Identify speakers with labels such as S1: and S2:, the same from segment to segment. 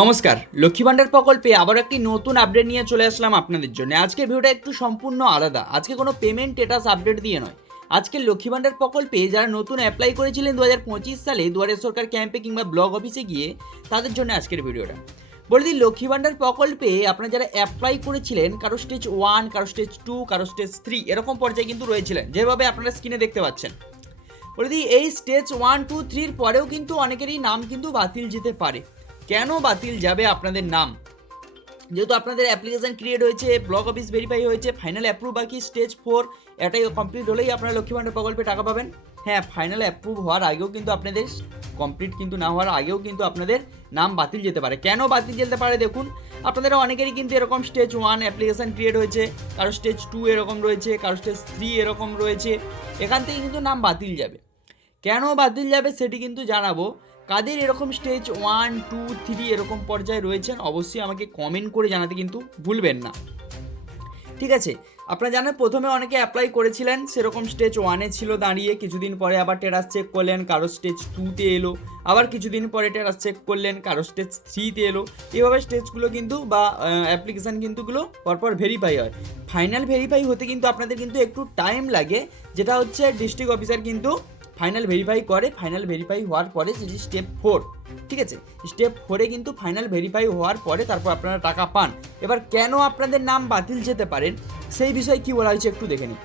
S1: নমস্কার, লক্ষ্মী ভাণ্ডার প্রকল্পে আবার একটি নতুন আপডেট নিয়ে চলে আসলাম আপনাদের জন্য। আজকের ভিডিওটা একটু সম্পূর্ণ আলাদা। আজকে কোনো পেমেন্ট স্টেটাস আপডেট দিয়ে নয়। আজকে লক্ষ্মী ভাণ্ডার প্রকল্পে যারা নতুন অ্যাপ্লাই করেছিলেন দু হাজার পঁচিশ সালে, দুয়ারে সরকার ক্যাম্পে কিংবা ব্লক অফিসে গিয়ে, তাদের জন্য আজকের ভিডিওটা। বলে দিই, লক্ষ্মী ভাণ্ডার প্রকল্পে আপনারা যারা অ্যাপ্লাই করেছিলেন, কারও স্টেজ ওয়ান কারও স্টেজ টু কারও স্টেজ থ্রি এরকম পর্যায়ে কিন্তু রয়েছিলেন, যেভাবে আপনারা স্ক্রিনে দেখতে পাচ্ছেন। বলে দিই, এই স্টেজ ওয়ান টু থ্রির পরেও কিন্তু অনেকেরই নাম কিন্তু বাতিল যেতে পারে। কেন বাতিল যাবে আপনাদের নাম? যেহেতু আপনাদের অ্যাপ্লিকেশন ক্রিয়েট হয়েছে ব্লক অফিস ভেরিফাই হয়েছে ফাইনাল অ্যাপ্রুভ বাকি স্টেজ ফোর এটাই কমপ্লিট হলেই আপনারা লক্ষ্মী ভাণ্ডার প্রকল্পে টাকা পাবেন। হ্যাঁ ফাইনাল অ্যাপ্রুভ হওয়ার আগেও কিন্তু আপনাদের কমপ্লিট কিন্তু না হওয়ার আগেও কিন্তু আপনাদের নাম বাতিল যেতে পারে। কেন বাতিল যেতে পারে দেখুন, আপনাদের অনেকেরই কিন্তু এরকম স্টেজ ওয়ান অ্যাপ্লিকেশন ক্রিয়েট হয়েছে, কারও স্টেজ টু এরকম রয়েছে, কারও স্টেজ থ্রি এরকম রয়েছে, এখান থেকে কিন্তু নাম বাতিল যাবে। কেন বাতিল যাবে সেটি কিন্তু জানাব কাদের এরকম স্টেজ ওয়ান টু থ্রি এরকম পর্যায়ে রয়েছেন, অবশ্যই আমাকে কমেন্ট করে জানাতে কিন্তু ভুলবেন না। ঠিক আছে, আপনারা জানেন প্রথমে অনেকে অ্যাপ্লাই করেছিলেন, সেরকম স্টেজ ওয়ানে ছিল দাঁড়িয়ে, কিছুদিন পরে আবার টেরাস চেক করলেন, কারও স্টেজ টুতে এলো, আবার কিছুদিন পরে টেরাস চেক করলেন, কারও স্টেজ থ্রিতে এলো। এভাবে স্টেজগুলো কিন্তু বা অ্যাপ্লিকেশান কিন্তুগুলো পরপর ভেরিফাই হয়। ফাইনাল ভেরিফাই হতে কিন্তু আপনাদের কিন্তু একটু টাইম লাগে, যেটা হচ্ছে ডিস্ট্রিক্ট অফিসার কিন্তু ফাইনাল ভেরিফাই করে ফাইনাল ভেরিফাই হওয়ার পরে যেটি স্টেপ ফোর ঠিক আছে? স্টেপ ফোরে কিন্তু ফাইনাল ভেরিফাই হওয়ার পরে তারপর আপনারা টাকা পান। এবার কেন আপনাদের নাম বাতিল যেতে পারেন সেই বিষয়ে কি বলা হয়েছে একটু দেখে নিন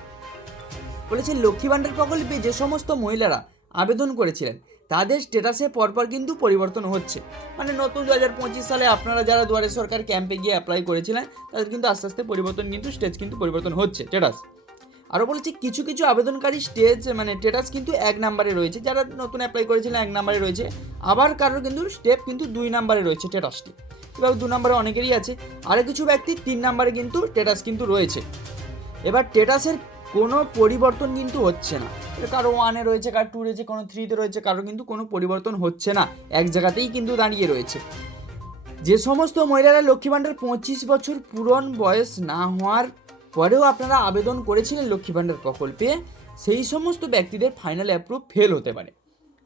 S1: বলেছে, লক্ষ্মী ভাণ্ডার প্রকল্পে যে সমস্ত মহিলারা আবেদন করেছিলেন, তাদের স্টেটাসে পরপর কিন্তু পরিবর্তন হচ্ছে। মানে নতুন দু হাজার পঁচিশ সালে আপনারা যারা দুয়ারে সরকার ক্যাম্পে গিয়ে অ্যাপ্লাই করেছিলেন, তাদের কিন্তু আস্তে আস্তে পরিবর্তন কিন্তু স্টেজ কিন্তু পরিবর্তন হচ্ছে স্ট্যাটাস আরও বলছি, কিছু কিছু আবেদনকারী স্টেজ মানে স্টেটাস কিন্তু এক নাম্বারে রয়েছে। যারা নতুন অ্যাপ্লাই করেছিলেন এক নাম্বারে রয়েছে। আবার কারোর কিন্তু স্টেপ কিন্তু দুই নাম্বারে রয়েছে স্টেটাসটি এবার দু নম্বরে অনেকেরই আছে। আরও কিছু ব্যক্তি তিন নাম্বারে কিন্তু স্টেটাস কিন্তু রয়েছে। এবার স্টেটাসের কোনো পরিবর্তন কিন্তু হচ্ছে না। কারও ওয়ানে রয়েছে, কারও টু রয়েছে কোনো থ্রিতে রয়েছে, কারও কিন্তু কোনো পরিবর্তন হচ্ছে না। এক জায়গাতেই কিন্তু দাঁড়িয়ে রয়েছে। যে সমস্ত মহিলারা লক্ষ্মী ভাণ্ডার পঁচিশ বছর পূরণ বয়স না হওয়ার পরেও আপনারা আবেদন করেছিলেন লক্ষ্মী ভাণ্ডার প্রকল্পে, সেই সমস্ত ব্যক্তিদের ফাইনাল অ্যাপ্রুভ ফেল হতে পারে।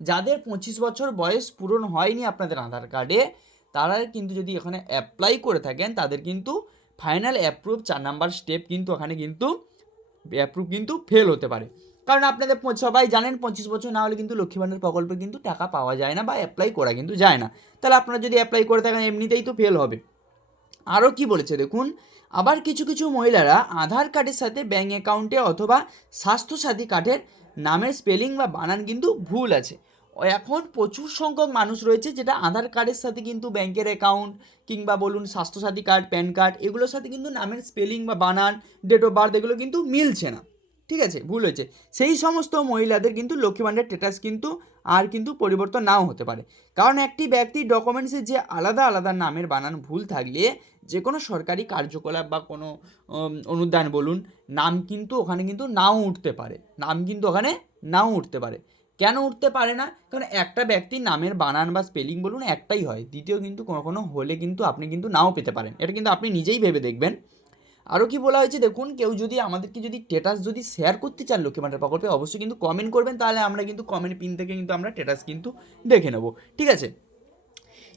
S1: যাদের পঁচিশ বছর বয়স পূরণ হয়নি আপনাদের আধার কার্ডে তারা কিন্তু যদি এখানে অ্যাপ্লাই করে থাকেন, তাদের কিন্তু ফাইনাল অ্যাপ্রুভ চার নাম্বার স্টেপ কিন্তু ওখানে কিন্তু অ্যাপ্রুভ কিন্তু ফেল হতে পারে। কারণ আপনাদের সবাই জানেন পঁচিশ বছর না হলে কিন্তু লক্ষ্মী ভাণ্ডার প্রকল্পে কিন্তু টাকা পাওয়া যায় না বা অ্যাপ্লাই করা কিন্তু যায় না। তাহলে আপনারা যদি অ্যাপ্লাই করে থাকেন, এমনিতেই তো ফেল হবে। আরও কি বলেছে? দেখুন, আবার কিছু কিছু মহিলারা আধার কার্ডের সাথে ব্যাঙ্ক অ্যাকাউন্টে অথবা স্বাস্থ্যসাথী কার্ডের নামের স্পেলিং বা বানান কিন্তু ভুল আছে। এখন প্রচুর সংখ্যক মানুষ রয়েছে যেটা আধার কার্ডের সাথে কিন্তু ব্যাংকের অ্যাকাউন্ট কিংবা বলুন স্বাস্থ্যসাথী কার্ড প্যান কার্ড এগুলোর সাথে কিন্তু নামের স্পেলিং বা বানান ডেট অফ বার্থ এগুলো কিন্তু মিলছে না। ঠিক আছে? ভুল হয়েছে। সেই সমস্ত মহিলাদের কিন্তু লক্ষ্মী ভাণ্ডার স্ট্যাটাস কিন্তু আর কিন্তু পরিবর্তন নাও হতে পারে। কারণ একটি ব্যক্তির ডকুমেন্টসে যে আলাদা আলাদা নামের বানান ভুল থাকলে যে কোনো সরকারি কার্যকলাপ বা কোনো অনুদান বলুন, নাম কিন্তু ওখানে কিন্তু নাও উঠতে পারে। নাম কিন্তু ওখানে নাও উঠতে পারে। কেন উঠতে পারে না? কারণ একটা ব্যক্তির নামের বানান বা স্পেলিং বলুন একটাই হয়। দ্বিতীয় কিন্তু কোনো কোনো হলে কিন্তু আপনি কিন্তু নাও পেতে পারেন। এটা কিন্তু আপনি নিজেই ভেবে দেখবেন। আরও কি বলা হয়েছে দেখুন, কেউ যদি আমাদেরকে যদি স্টেটাস যদি শেয়ার করতে চান লক্ষ্মী ভাণ্ডার প্রকল্পে, অবশ্যই কিন্তু কমেন্ট করবেন, তাহলে আমরা কিন্তু কমেন্ট পিন থেকে কিন্তু আমরা স্টেটাস কিন্তু দেখে নেব। ঠিক আছে?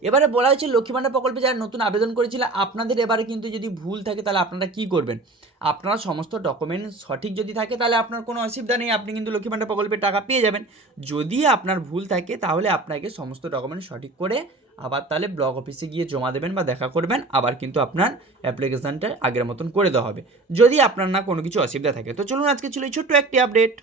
S1: এবারে বলা হয়েছে লক্ষ্মী ভাণ্ডার প্রকল্পে যারা নতুন আবেদন করেছিল, আপনাদের এবারে কিন্তু যদি ভুল থাকে, তাহলে আপনারা কি করবেন? আপনারা সমস্ত ডকুমেন্ট সঠিক যদি থাকে, তাহলে আপনার কোনো অসুবিধা নেই, আপনি কিন্তু লক্ষ্মী ভাণ্ডার প্রকল্পের টাকা পেয়ে যাবেন। যদি আপনার ভুল থাকে, তাহলে আপনাকে সমস্ত ডকুমেন্ট সঠিক করে আবার তাহলে ব্লক অফিসে গিয়ে জমা দেবেন বা দেখা করবেন, আবার কিন্তু আপনার অ্যাপ্লিকেশানটা আগের মতন করে দেওয়া হবে। যদি আপনার না কোনো কিছু অসুবিধা থাকে, তো চলুন আজকে ছিল এই ছোট্ট একটি আপডেট